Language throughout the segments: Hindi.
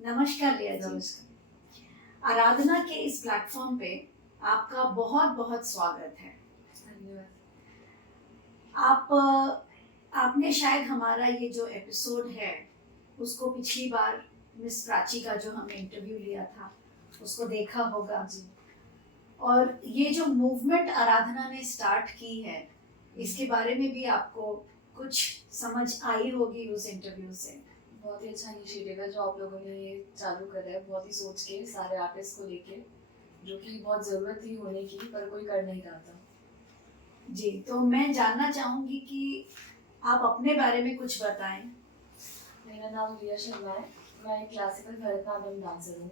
नमस्कार रिया जी। नमस्कार। आराधना के इस प्लेटफॉर्म पे आपका बहुत बहुत स्वागत है। धन्यवाद। आपने शायद हमारा ये जो एपिसोड है उसको पिछली बार मिस प्राची का जो हमने इंटरव्यू लिया था उसको देखा होगा जी। और ये जो मूवमेंट आराधना ने स्टार्ट की है इसके बारे में भी आपको कुछ समझ आई होगी उस इंटरव्यू से। बहुत ही अच्छा इनिशिएटिव है जो आप लोगों ने ये चालू करा है, बहुत ही सोच के सारे आर्टिस्ट को लेके, जो कि बहुत ज़रूरत थी होने की, पर कोई कर नहीं रहा था। जी, तो मैं जानना चाहूँगी कि आप अपने बारे में कुछ बताएं। मेरा नाम रिया शर्मा है। मैं एक क्लासिकल भरतनाट्यम डांसर हूँ।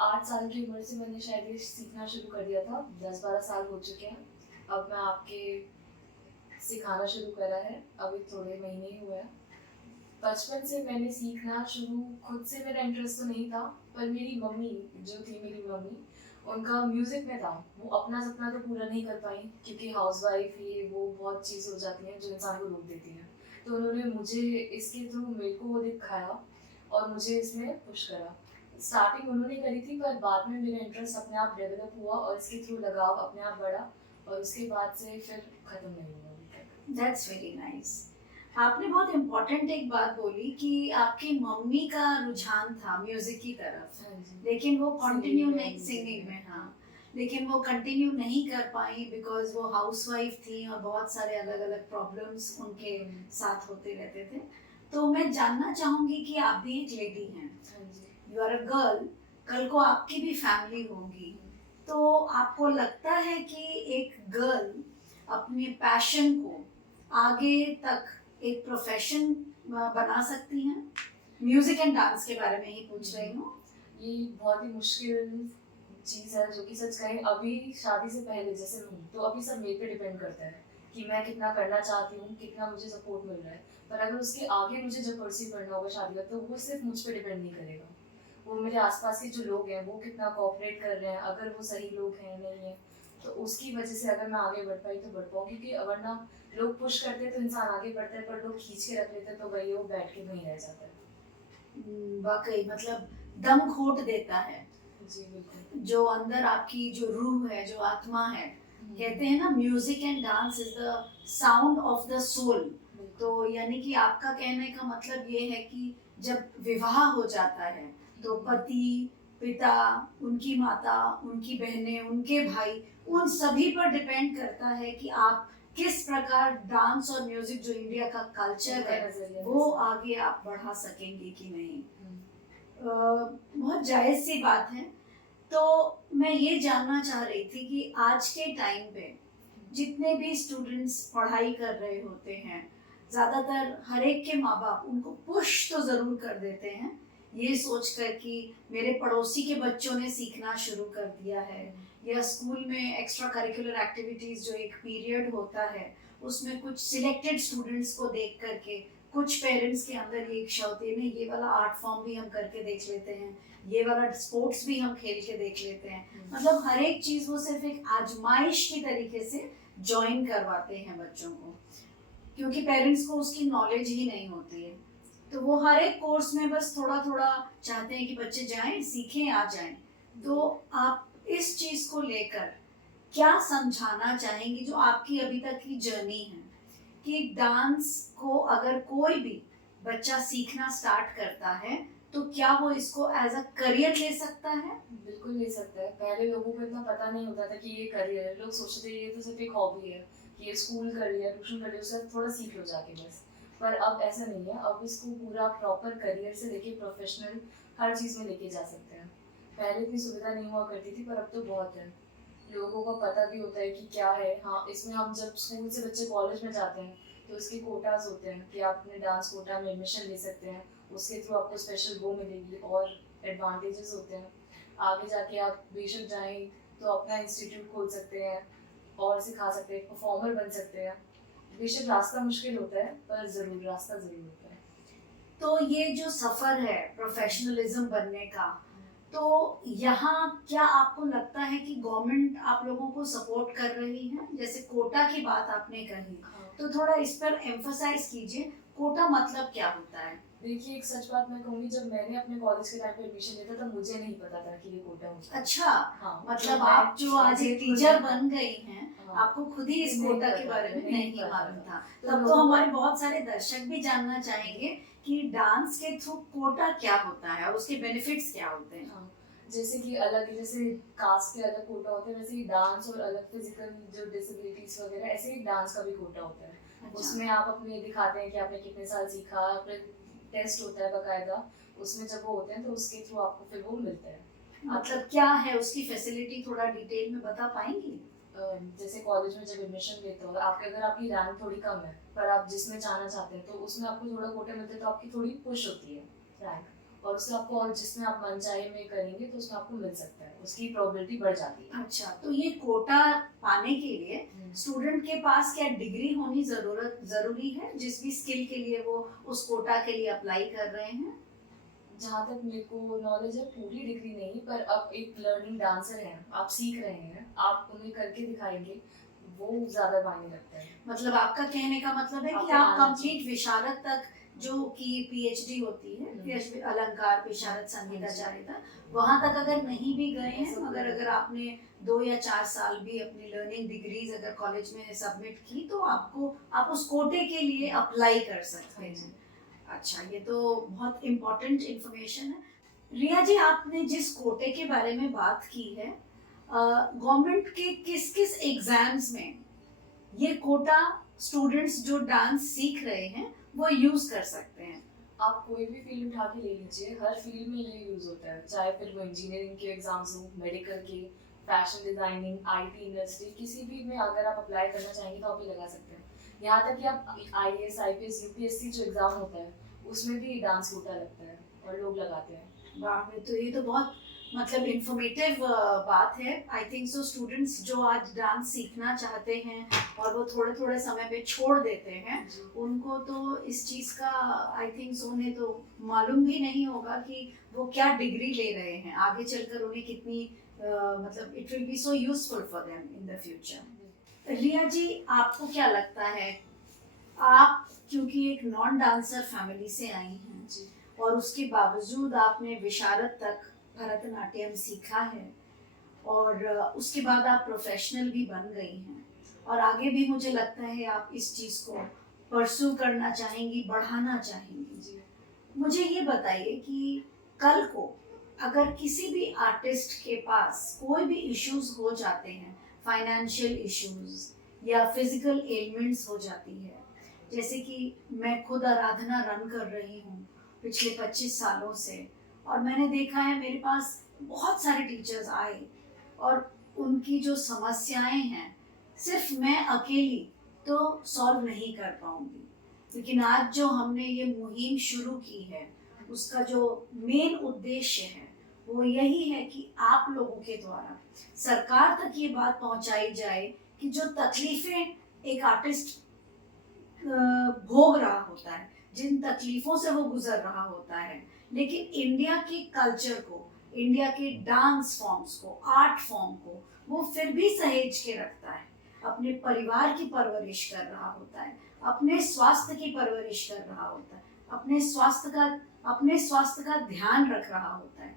8 साल की उम्र से मैंने शायद ये सीखना शुरू कर दिया था। 10-12 साल हो चुके हैं। अब मैं आपके सिखाना शुरू करा है, अभी थोड़े महीने ही हुए हैं। बचपन से मैंने सीखना शुरू, खुद से मेरा इंटरेस्ट तो नहीं था, पर मेरी मम्मी जो थी, मेरी मम्मी उनका म्यूज़िक में था। वो अपना सपना तो पूरा नहीं कर पाई क्योंकि हाउसवाइफ ये वो बहुत चीज़ हो जाती है जो इंसान को रोक देती है। तो उन्होंने मुझे इसके थ्रू मेरे को वो दिखाया और मुझे इसमें पुश करा। स्टार्टिंग उन्होंने करी थी, पर बाद में मेरा इंटरेस्ट अपने आप डेवलप हुआ और इसके थ्रू लगाव अपने आप बढ़ा और उसके बाद से फिर ख़त्म नहीं हुआ अभी तक। That's very nice. आपने बहुत इम्पोर्टेंट एक बात बोली कि आपकी मम्मी का रुझान था म्यूजिक की तरफ, हाँ जी। लेकिन वो कंटिन्यू सिंगिंग नहीं, में, सिंगिंग म्यूज़िक में, में। हाँ, लेकिन वो कंटिन्यू नहीं कर पाई बिकॉज वो हाउसवाइफ थी और बहुत सारे अलग अलग प्रॉब्लम्स उनके साथ होते रहते थे। तो मैं जानना चाहूँगी कि आप भी एक लेडी हैं, हाँ जी। यू आर अ गर्ल, कल को आपकी भी फैमिली होगी, तो आपको लगता है कि एक गर्ल अपने पैशन को आगे तक एक प्रोफेशन बना सकती हैं? म्यूजिक एंड डांस के बारे में ही पूछ रही हूँ। ये बहुत ही मुश्किल चीज़ है जो कि सच कहें अभी शादी से पहले जैसे मैं हूँ, तो अभी सब मेरे पे डिपेंड करता है कि मैं कितना करना चाहती हूँ, कितना मुझे सपोर्ट मिल रहा है। पर अगर उसके आगे मुझे जब परस्यू करना होगा शादी का, तो वो सिर्फ मुझ पे डिपेंड नहीं करेगा। वो मेरे आसपास के जो लोग हैं वो कितना कोऑपरेट कर रहे हैं, अगर वो सही लोग हैं नहीं है, तो उसकी वजह से अगर मैं आगे बढ़ पाई तो बढ़ पाऊँ, क्योंकि वरना लोग पुश करते हैं तो इंसान आगे बढ़ता है, पर लोग खींच के रख लेते हैं तो वही वो बैठ के वहीं रह जाता है। वाकई मतलब दम घोट देता है जी बिल्कुल। जो अंदर आपकी जो रूह है, जो आत्मा है। कहते हैं ना, music and dance is the sound of the soul. तो यानी कि आपका कहने का मतलब ये है कि जब विवाह हो जाता है तो पति, पिता, उनकी माता, उनकी बहनें, उनके भाई, उन सभी पर डिपेंड करता है कि आप किस प्रकार डांस और म्यूजिक जो इंडिया का कल्चर है वो आगे आप बढ़ा सकेंगे कि नहीं। बहुत जायज़ सी बात है। तो मैं ये जानना चाह रही थी कि आज के टाइम पे जितने भी स्टूडेंट्स पढ़ाई कर रहे होते हैं, ज़्यादातर हर एक के माँ बाप उनको पुश तो ज़रूर कर देते हैं ये सोच कर कि मेरे पड़ोसी के बच्चों ने सीखना शुरू कर दिया है, या स्कूल में एक्स्ट्रा करिकुलर एक्टिविटीज़ जो एक पीरियड होता है उसमें कुछ सिलेक्टेड स्टूडेंट्स को देख करके कुछ पेरेंट्स के अंदर ये इच्छा होती है, नहीं ये वाला आर्ट फॉर्म भी हम करके देख लेते हैं, ये वाला स्पोर्ट्स भी हम खेल के देख लेते हैं। मतलब हर एक चीज़ वो सिर्फ एक आजमाइश की तरीके से ज्वाइन करवाते हैं बच्चों को, क्योंकि पेरेंट्स को उसकी नॉलेज ही नहीं होती है। तो वो हर एक कोर्स में बस थोड़ा थोड़ा चाहते हैं कि बच्चे जाएं, सीखें, आ जाएं। तो आप इस चीज़ को लेकर क्या समझाना चाहेंगी जो आपकी अभी तक की जर्नी है, कि डांस को अगर कोई भी बच्चा सीखना स्टार्ट करता है तो क्या वो इसको एज अ करियर ले सकता है? बिल्कुल ले सकता है। पहले लोगों को इतना पता नहीं होता था कि ये करियर है। लोग सोचते थे ये तो सिर्फ एक हॉबी है, कि ये स्कूल कर लिया, ट्यूशन कर लिया, उससे थोड़ा सीख लो जाके बस। पर अब ऐसा नहीं है, अब इसको पूरा प्रॉपर करियर से लेके प्रोफेशनल हर चीज़ में लेके जा सकते हैं। पहले इतनी सुविधा नहीं हुआ करती थी, पर अब तो बहुत है। लोगों को पता भी होता है कि क्या है। हाँ, इसमें हम जब स्कूल से बच्चे कॉलेज में जाते हैं तो इसके कोटाज होते हैं कि आप अपने डांस कोटा में एडमिशन ले सकते हैं, उसके थ्रू आपको स्पेशल वो मिलेगी और एडवांटेजेस होते हैं। आगे जाके आप बेशक जाएं तो अपना इंस्टीट्यूट खोल सकते हैं और सिखा सकते हैं, परफॉर्मर बन सकते हैं। बेशक रास्ता मुश्किल होता है, पर ज़रूर रास्ता ज़रूर होता है। तो ये जो सफ़र है प्रोफेशनलिज्म बनने का, तो यहाँ क्या आपको लगता है कि गवर्नमेंट आप लोगों को सपोर्ट कर रही है? जैसे कोटा की बात आपने कही, हाँ। तो थोड़ा इस पर एम्फसाइज कीजिए, कोटा मतलब क्या होता है? देखिए, एक सच बात मैं कहूँगी, जब मैंने अपने कॉलेज के टाइम पे एडमिशन लिया था तब मुझे नहीं पता था कि ये कोटा होता है। अच्छा, हाँ, मतलब तो आप जो आज एक टीचर बन गई हैं, हाँ, आपको खुद ही इस नहीं कोटा पता के था, बारे में नहीं नहीं पता मालूम था। था। तो तब तो लोगों हमारे बहुत सारे दर्शक भी जानना चाहेंगे कि डांस के थ्रू कोटा क्या होता है और उसके बेनिफिट्स क्या होते हैं। हाँ, जैसे कि अलग, जैसे कास्ट के अलग कोटा होते हैं, वैसे ही डांस और अलग फिजिकल जो डिसेबिलिटीज वगैरह, ऐसे ही डांस का भी कोटा होता है। अच्छा। उसमें आप अपने दिखाते हैं कि आपने कितने साल सीखा, फिर टेस्ट होता है बकायदा, उसमें जब वो होते हैं तो उसके थ्रू आपको फिर वो मिलता है। मतलब क्या है उसकी फैसिलिटी, थोड़ा डिटेल में बता पाएंगी? जैसे कॉलेज में जब एडमिशन लेते हो, आपके अगर आपकी रैंक थोड़ी कम है पर आप जिसमें जाना चाहते हैं तो उसमें आपको थोड़ा कोटे मिलते हैं, तो आपकी थोड़ी पुश होती है रैंक, और उससे आपको, और जिसमें आप मन चाहे में करेंगे तो उसमें आपको मिल सकता है, उसकी प्रोबेबिलिटी बढ़ जाती है। अच्छा, तो ये कोटा पाने के लिए स्टूडेंट के पास क्या डिग्री होनी जरूरी है, जिस भी स्किल के लिए वो उस कोटा के लिए अप्लाई कर रहे हैं? जहाँ तक मेरे को नॉलेज है, पूरी डिग्री नहीं, पर अब एक लर्निंग डांसर है, आप सीख रहे हैं, आप उन्हें करके दिखाएंगे, वो ज्यादा मायने रखता है। मतलब आपका कहने का मतलब है कि आपको आप आना कंप्लीट विशारद तक, जो कि पीएचडी होती है, पीएचडी अलंकार विशारद संगीताचार्यता, वहां तक अगर नहीं भी गए हैं, मगर अगर आपने 2 या 4 साल भी अपनी लर्निंग डिग्रीज अगर कॉलेज में सबमिट की तो आप उस कोटे के लिए अप्लाई कर सकते हैं। अच्छा, ये तो बहुत इम्पोर्टेंट इंफॉर्मेशन है। रिया जी, आपने जिस कोटे के बारे में बात की है, गवर्नमेंट के किस किस एग्जाम्स में ये कोटा स्टूडेंट्स जो डांस सीख रहे हैं वो यूज कर सकते हैं? आप कोई भी फील्ड उठा के ले लीजिए, हर फील्ड में ये यूज होता है, चाहे फिर वो इंजीनियरिंग के एग्जाम्स हो, मेडिकल के, फैशन डिजाइनिंग, आईटी इंडस्ट्री, किसी भी में अगर आप अप्लाई करना चाहेंगे तो आप ये लगा सकते हैं। यहाँ तक कि आप आईएएस, आईपीएस, यूपीएससी जो एग्जाम होता है उसमें भी डांस कोटा लगता है और लोग लगाते हैं। वाह, तो ये तो बहुत मतलब इंफॉर्मेटिव बात है। आई थिंक सो स्टूडेंट्स जो आज डांस सीखना चाहते हैं और वो थोड़े थोड़े समय पे छोड़ देते हैं, उनको तो इस चीज़ का आई थिंक सो उन्हें तो मालूम भी नहीं होगा कि वो क्या डिग्री ले रहे हैं, आगे चलकर उन्हें कितनी मतलब it will be so useful for them in the future. Riya ji, आपको क्या लगता है, आप क्योंकि एक नॉन डांसर फैमिली से आई हैं और उसके बावजूद आपने विशारद तक भरतनाट्यम सीखा है और उसके बाद आप प्रोफेशनल भी बन गई हैं और आगे भी मुझे लगता है आप इस चीज़ को परस्यू करना चाहेंगी, बढ़ाना चाहेंगी। मुझे ये बताइए कि कल को अगर किसी भी आर्टिस्ट के पास कोई भी इश्यूज हो जाते हैं, फाइनेंशियल इश्यूज या फिजिकल एलिमेंट्स हो जाती है, जैसे कि मैं खुद आराधना रन कर रही हूँ पिछले 25 सालों से, और मैंने देखा है मेरे पास बहुत सारे टीचर्स आए और उनकी जो समस्याएं हैं सिर्फ मैं अकेली तो सॉल्व नहीं कर पाऊंगी, लेकिन आज जो हमने ये मुहिम शुरू की है उसका जो मेन उद्देश्य है वो यही है कि आप लोगों के द्वारा सरकार तक ये बात पहुंचाई जाए कि जो तकलीफें एक आर्टिस्ट भोग रहा होता है, जिन तकलीफों से वो गुजर रहा होता है, लेकिन इंडिया के कल्चर को, इंडिया के डांस फॉर्म्स को, आर्ट फॉर्म को वो फिर भी सहेज के रखता है, अपने परिवार की परवरिश कर रहा होता है, अपने स्वास्थ्य की परवरिश कर रहा होता है, अपने स्वास्थ्य का ध्यान रख रहा होता है,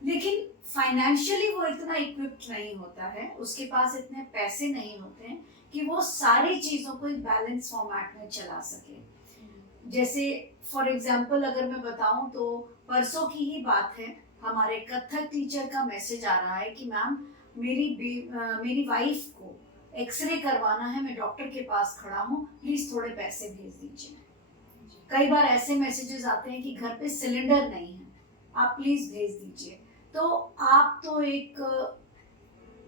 लेकिन फाइनेंशियली वो इतना इक्विप्ड नहीं होता है, उसके पास इतने पैसे नहीं होते हैं कि वो सारी चीज़ों को एक बैलेंस फॉर्मेट में चला सके। जैसे फॉर एग्जाम्पल अगर मैं बताऊं तो परसों की ही बात है, हमारे कथक टीचर का मैसेज आ रहा है कि मैम मेरी वाइफ को एक्सरे करवाना है, मैं डॉक्टर के पास खड़ा हूँ, प्लीज थोड़े पैसे भेज दीजिए। कई बार ऐसे मैसेजेस आते हैं कि घर पे सिलेंडर नहीं है, आप प्लीज भेज दीजिए। तो आप तो एक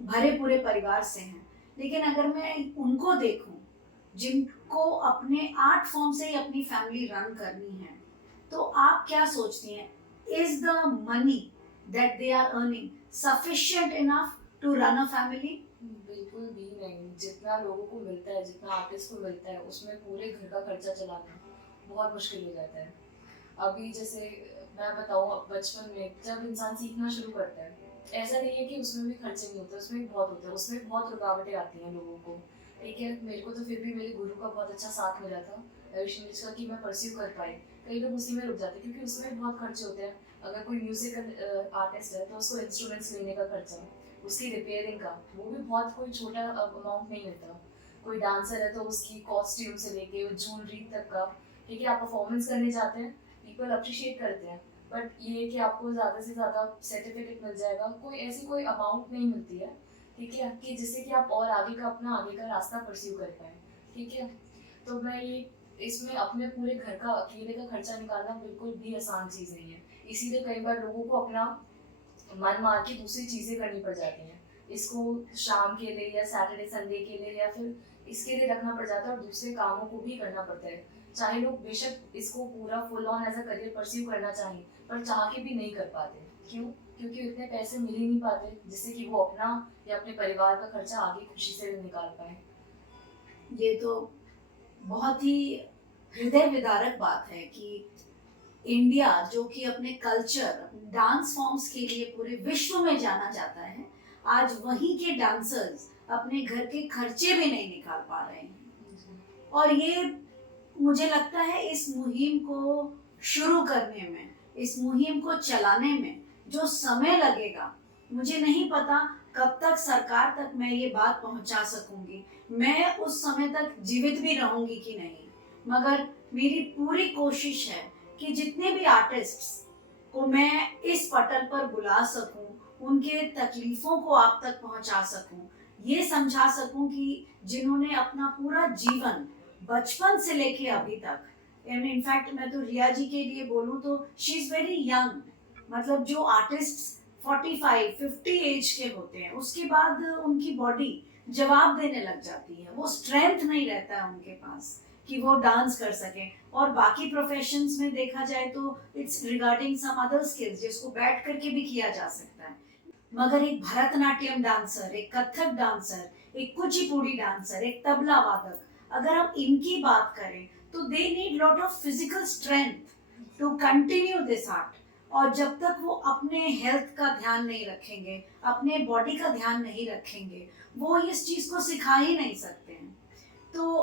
भरे पूरे परिवार से हैं, लेकिन अगर मैं उनको देखूं जिनको अपने आर्ट फॉर्म से ही अपनी फैमिली रन करनी है, तो आप क्या सोचती हैं, is the money that they are earning sufficient enough to run a family? बिल्कुल भी नहीं, जितना लोगों को मिलता है, जितना आर्टिस्ट को मिलता है, उसमें पूरे घर का खर्चा चलाना बहुत मुश्किल हो जाता है। अभी जैसे मैं बताऊँ, बचपन में जब इंसान सीखना शुरू करता है, ऐसा नहीं है कि उसमें भी खर्चे नहीं होते, उसमें भी बहुत होता है, उसमें बहुत रुकावटें आती हैं लोगों को। ठीक है, मेरे को तो फिर भी मेरे गुरु का बहुत अच्छा साथ मिला था, ऋषि का, कि मैं परस्यू कर पाई, कई लोग उसी में रुक जाते हैं क्योंकि उसमें भी बहुत खर्चे होते हैं। अगर कोई म्यूजिकल आर्टिस्ट है तो उसको इंस्ट्रूमेंट्स लेने का खर्चा, उसकी रिपेयरिंग का, वो भी बहुत कोई छोटा अमाउंट नहीं होता। कोई डांसर है तो उसकी कॉस्ट्यूम से लेके ज्वेलरी तक का, ठीक है, आप परफॉर्मेंस करने जाते हैं, पीपल अप्रिशिएट करते हैं, बट ये कि आपको ज़्यादा से ज़्यादा सर्टिफिकेट मिल जाएगा, कोई ऐसी कोई अमाउंट नहीं मिलती है, ठीक है, कि जिससे कि आप और आगे का रास्ता परस्यू कर पाए, ठीक है। तो मैं ये इसमें अपने पूरे घर का अकेले का खर्चा निकालना बिल्कुल भी आसान चीज़ नहीं है। इसीलिए कई बार लोगों को अपना मन मार के दूसरी चीज़ें करनी पड़ जाती हैं, इसको शाम के लिए या सैटरडे संडे के लिए या फिर इसके लिए रखना पड़ जाता है, और दूसरे कामों को भी करना पड़ता है। चाहे लोग बेशक इसको पूरा full on as a career pursue करना चाहें, पर चाह के भी नहीं कर पाते। क्यों? क्योंकि इतने पैसे मिल ही नहीं पाते जिससे कि वो अपना या अपने परिवार का खर्चा आगे खुशी से निकाल पाए। ये तो बहुत ही हृदय विदारक बात है कि इंडिया, जो कि अपने कल्चर, डांस फॉर्म्स के लिए पूरे विश्व में जाना जाता है, आज वहीं के डांसर्स अपने घर के खर्चे भी नहीं निकाल पा रहे हैं। और ये मुझे लगता है इस मुहिम को शुरू करने में, इस मुहिम को चलाने में जो समय लगेगा, मुझे नहीं पता कब तक सरकार तक मैं ये बात पहुंचा सकूंगी, मैं उस समय तक जीवित भी रहूंगी कि नहीं, मगर मेरी पूरी कोशिश है कि जितने भी आर्टिस्ट्स को मैं इस पटल पर बुला सकूं, उनके तकलीफों को आप तक पहुंचा सकूं, ये समझा सकूं कि जिन्होंने अपना पूरा जीवन बचपन से लेके अभी तक, इनफैक्ट मैं तो रिया जी के लिए बोलूं तो शी इज वेरी यंग, मतलब जो आर्टिस्ट 45-50 एज के होते हैं उसके बाद उनकी बॉडी जवाब देने लग जाती है, वो स्ट्रेंथ नहीं रहता है उनके पास कि वो डांस कर सके। और बाकी प्रोफेशंस में देखा जाए तो it's regarding some other skills जिसको बैठ करके भी किया जा सकता है, मगर एक भरतनाट्यम डांसर, एक कथक डांसर, एक कुचिपुड़ी डांसर, एक तबला वादक, अगर हम इनकी बात करें तो they need lot of physical strength to continue this art. और जब तक वो अपने हेल्थ का ध्यान नहीं रखेंगे, अपने बॉडी का ध्यान नहीं रखेंगे, वो इस चीज को सिखा ही नहीं सकते हैं। तो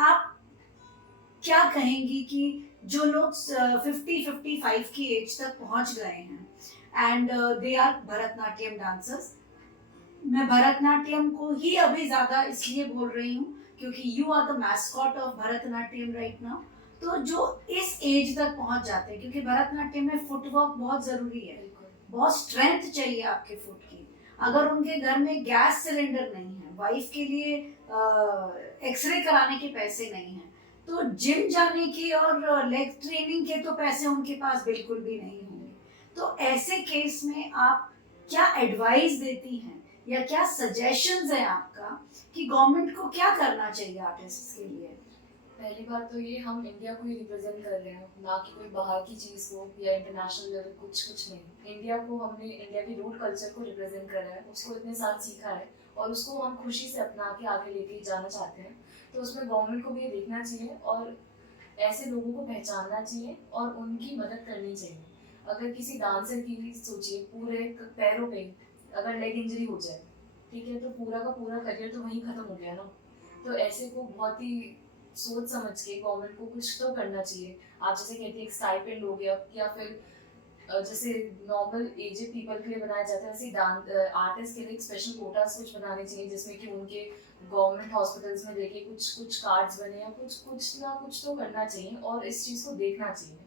आप क्या कहेंगी कि जो लोग 50-55 की एज तक पहुंच गए हैं and they are Bharatanatyam dancers, मैं भरतनाट्यम को ही अभी ज्यादा इसलिए बोल रही हूँ क्योंकि you are the mascot of Bharatanatyam right now, तो जो इस एज तक पहुंच जाते हैं, क्योंकि भरतनाट्यम में फुटवर्क बहुत जरूरी है, बहुत स्ट्रेंथ चाहिए आपके फुट की। अगर उनके घर में गैस सिलेंडर नहीं है, वाइफ के लिए एक्सरे कराने के पैसे नहीं हैं, तो जिम जाने के और लेग ट्रेनिंग के तो पैसे उनके पास बिल्कुल भी नहीं होंगे। तो ऐसे केस में आप क्या एडवाइस देती हैं या क्या सजेशंस है आपका कि गवर्नमेंट को क्या करना चाहिए आर्टिस्ट्स के लिए? पहली बात तो ये, हम इंडिया को ही रिप्रेजेंट कर रहे हैं, ना कि कोई बाहर की चीज़ को या इंटरनेशनल लेवल कुछ नहीं। इंडिया को हमने इंडिया के रूट कल्चर को रिप्रेजेंट करा है, उसको इतने साल सीखा है और उसको हम खुशी से अपना के आगे लेके जाना चाहते हैं। तो उसमें गवर्नमेंट को भी ये देखना चाहिए और ऐसे लोगों को पहचानना चाहिए और उनकी मदद करनी चाहिए। अगर किसी डांसर की सोचिए पूरे पैरों पे अगर लेग इंजरी हो जाए, ठीक है, तो पूरा का पूरा करियर तो वहीं ख़त्म हो गया ना। तो ऐसे को बहुत ही सोच समझ के गवर्नमेंट को कुछ तो करना चाहिए। आप जैसे कहते हैं एक स्टाइपेंड हो गया, या फिर जैसे नॉर्मल एजेड पीपल के लिए बनाया जाता है, ऐसे आर्टिस्ट के लिए एक स्पेशल कोटास कुछ बनाने चाहिए जिसमें कि उनके गवर्नमेंट हॉस्पिटल्स में लेके कुछ कार्ड्स बने, या कुछ ना कुछ तो करना चाहिए और इस चीज़ को देखना चाहिए।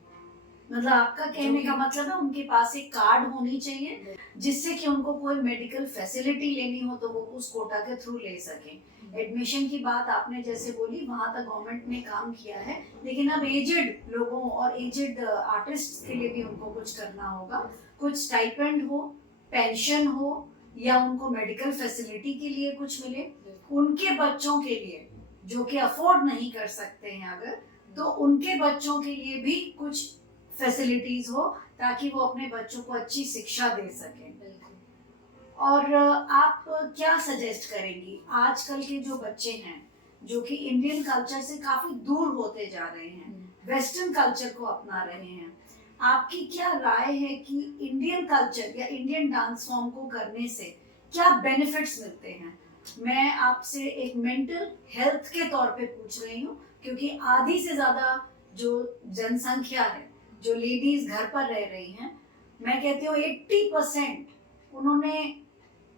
मतलब आपका कहने का मतलब है उनके पास एक कार्ड होनी चाहिए जिससे कि उनको कोई मेडिकल फैसिलिटी लेनी हो तो वो उस कोटा के थ्रू ले सकें। एडमिशन की बात आपने जैसे बोली, वहां तक गवर्नमेंट ने काम किया है, लेकिन अब एजेड लोगों और एजेड आर्टिस्ट के लिए भी उनको कुछ करना होगा। कुछ स्टाइपेंड हो, पेंशन हो, या उनको मेडिकल फैसिलिटी के लिए कुछ मिले। उनके बच्चों के लिए जो कि अफोर्ड नहीं कर सकते हैं अगर, तो उनके बच्चों के लिए भी कुछ फैसिलिटीज हो ताकि वो अपने बच्चों को अच्छी शिक्षा दे सकें। और आप क्या सजेस्ट करेंगी आजकल के जो बच्चे हैं जो कि इंडियन कल्चर से काफी दूर होते जा रहे हैं, वेस्टर्न कल्चर को अपना रहे हैं, आपकी क्या राय है कि इंडियन कल्चर या इंडियन डांस फॉर्म को करने से क्या बेनिफिट्स मिलते हैं? मैं आपसे एक मेंटल हेल्थ के तौर पे पूछ रही हूँ क्योंकि आधी से ज्यादा जो जनसंख्या है, जो लेडीज घर पर रह रही हैं, मैं कहती हूँ 80% उन्होंने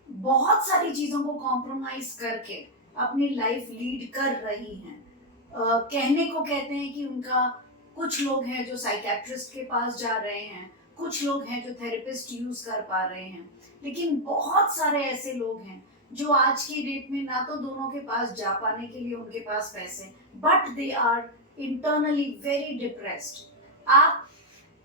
बहुत सारी चीजों को कॉम्प्रोमाइज करके अपनी लाइफ लीड कर रही हैं। कहने को कहते हैं कि उनका कुछ लोग हैं जो साइकेट्रिस्ट के पास जा रहे हैं, कुछ लोग हैं जो थेरेपिस्ट यूज कर पा रहे हैं, लेकिन बहुत सारे ऐसे लोग हैं जो आज की डेट में ना तो दोनों के पास जा पाने के लिए उनके पास पैसे, but they are internally very depressed. आप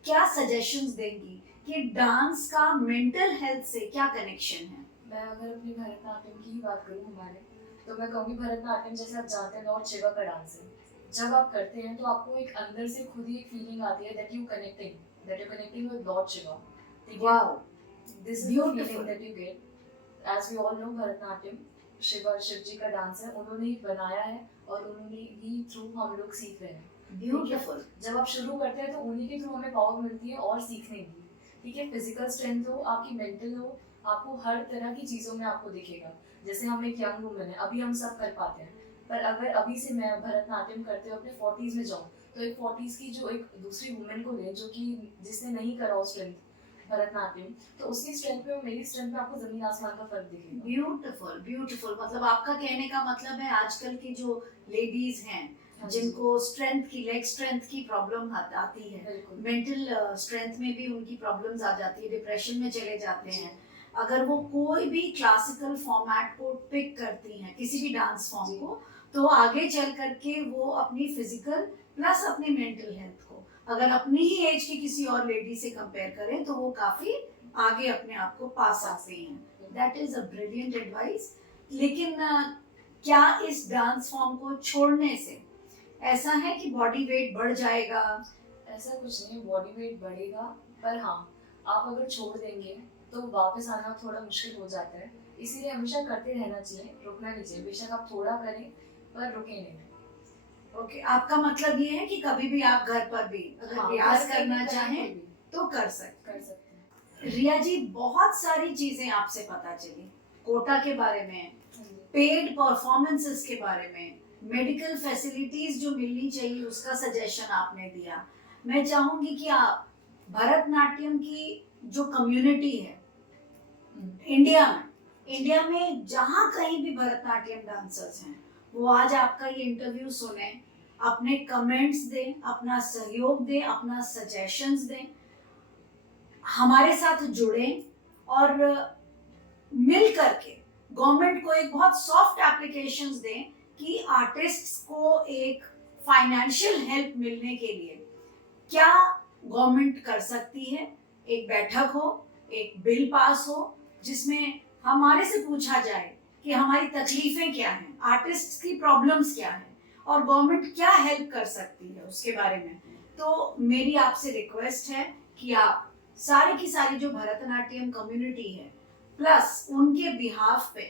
क्या सजेशंस देंगी कि डांस का मेंटल हेल्थ से क्या कनेक्शन है? मैं अगर अपनी भरतनाट्यम की ही बात करूँ हमारे, तो मैं कहूँगी भरतनाट्यम जैसे आप जानते हैं लॉर्ड शिवा का डांस है। जब आप करते हैं तो आपको एक अंदर से खुद ही एक फीलिंग आती है that you connecting with lord Shiva. Wow, this is the feeling that you get. As we all know Bharatanatyam Shiv ji का डांस है, उन्होंने ही बनाया है और उन्होंने ही थ्रू हम लोग सीख रहे हैं। ब्यूटीफुल। जब आप शुरू करते हैं तो उन्हीं के थ्रू हमें पावर मिलती है और सीखने की, ठीक है। फिजिकल स्ट्रेंथ हो, आपकी मेंटल हो, आपको हर तरह की चीज़ों में आपको दिखेगा। जैसे हम एक यंग वुमेन है, अभी हम सब कर पाते हैं, पर अगर अभी से मैं भरतनाट्यम करते हुए अपने 40s में जाऊँ तो एक 40s की जो एक दूसरी वुमेन को ले जो कि जिसने नहीं करा हो स्ट्रेंथ भरतनाट्यम, तो उसकी स्ट्रेंथ में और मेरी स्ट्रेंथ में आपको जमीन आसमान का फर्क दिखेगा। Beautiful beautiful. मतलब आपका कहने का मतलब है आजकल की जो लेडीज हैं जिनको स्ट्रेंथ की, लेग स्ट्रेंथ की प्रॉब्लम आती है, मेंटल स्ट्रेंथ में भी उनकी प्रॉब्लम्स आ जाती है, डिप्रेशन में चले जाते हैं, अगर वो कोई भी क्लासिकल फॉर्मेट को पिक करती हैं, किसी भी डांस फॉर्म को, तो आगे चल करके वो अपनी फिजिकल प्लस अपनी मेंटल हेल्थ को अगर अपनी ही एज की किसी और लेडी से कंपेयर करें तो वो काफी आगे अपने आप को पा सकते हैं। That is a brilliant advice. लेकिन क्या इस डांस फॉर्म को छोड़ने से ऐसा है कि बॉडी वेट बढ़ जाएगा? ऐसा कुछ नहीं, बॉडी वेट बढ़ेगा, पर हाँ आप अगर छोड़ देंगे तो वापस आना थोड़ा मुश्किल हो जाता है। इसीलिए हमेशा करते रहना चाहिए, रुकना नहीं चाहिए। बेशक आप थोड़ा करें पर रुके नहीं। ओके, आपका मतलब ये है कि कभी भी आप घर पर भी अगर रियाज करना चाहें तो कर सकते हैं। रिया जी, बहुत सारी चीजें आपसे पता चली, कोटा के बारे में, पेड परफॉर्मेंसेस के बारे में, मेडिकल फैसिलिटीज जो मिलनी चाहिए उसका सजेशन आपने दिया। मैं चाहूंगी कि आप भरतनाट्यम की जो कम्युनिटी है इंडिया में जहाँ कहीं भी भरतनाट्यम डांसर्स हैं, वो आज आपका ये इंटरव्यू सुने, अपने कमेंट्स दें, अपना सहयोग दें, अपना सजेशंस दें, हमारे साथ जुड़ें और मिल करके गवर्नमेंट को एक बहुत सॉफ्ट एप्लीकेशंस दें कि आर्टिस्ट्स को एक फाइनेंशियल हेल्प मिलने के लिए क्या गवर्नमेंट कर सकती है। एक बैठक हो, एक बिल पास हो जिसमें हमारे से पूछा जाए कि हमारी तकलीफें क्या हैं, आर्टिस्ट्स की प्रॉब्लम्स क्या हैं और गवर्नमेंट क्या हेल्प कर सकती है उसके बारे में। तो मेरी आपसे रिक्वेस्ट है कि आप सारी की सारी जो भरतनाट्यम कम्युनिटी है प्लस उनके बिहाफ पे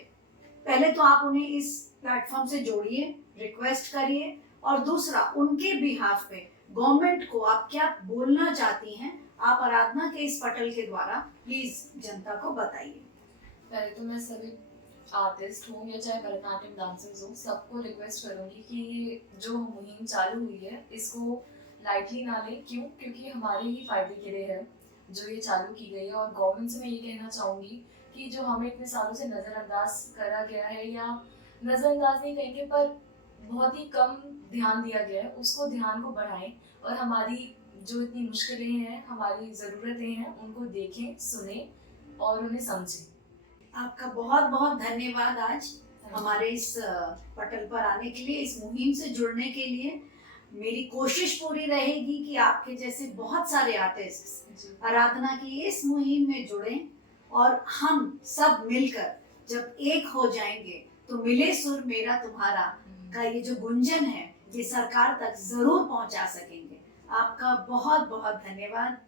पहले तो आप उन्हें इस प्लेटफॉर्म से जोड़िए, रिक्वेस्ट करिए, और दूसरा उनके बिहाफ पे गवर्नमेंट को आप क्या बोलना चाहती हैं, आप आराधना के इस पटल के द्वारा प्लीज जनता को बताइए। पहले तो मैं सभी आर्टिस्ट हो या चाहे भरतनाट्यम डांसर्स हो, सबको रिक्वेस्ट करूंगी कि जो मुहिम चालू हुई है इसको लाइटली ना लें। क्यों? क्योंकि हमारे ही फायदे के लिए है जो ये चालू की गई है। और गवर्नमेंट से मैं ये कहना चाहूँगी कि जो हमें इतने सालों से नज़रअंदाज करा गया है, या नज़रअंदाज नहीं कहेंगे पर बहुत ही कम ध्यान दिया गया है, उसको ध्यान को बढ़ाएं और हमारी जो इतनी मुश्किलें हैं, हमारी ज़रूरतें हैं, उनको देखें, सुने और उन्हें समझें। आपका बहुत बहुत धन्यवाद आज हमारे इस पटल पर आने के लिए, इस मुहिम से जुड़ने के लिए। मेरी कोशिश पूरी रहेगी कि आपके जैसे बहुत सारे आर्टिस्ट आराधना की इस मुहिम में जुड़ें और हम सब मिलकर जब एक हो जाएंगे तो मिले सुर मेरा तुम्हारा का ये जो गुंजन है ये सरकार तक जरूर पहुंचा सकेंगे। आपका बहुत बहुत धन्यवाद।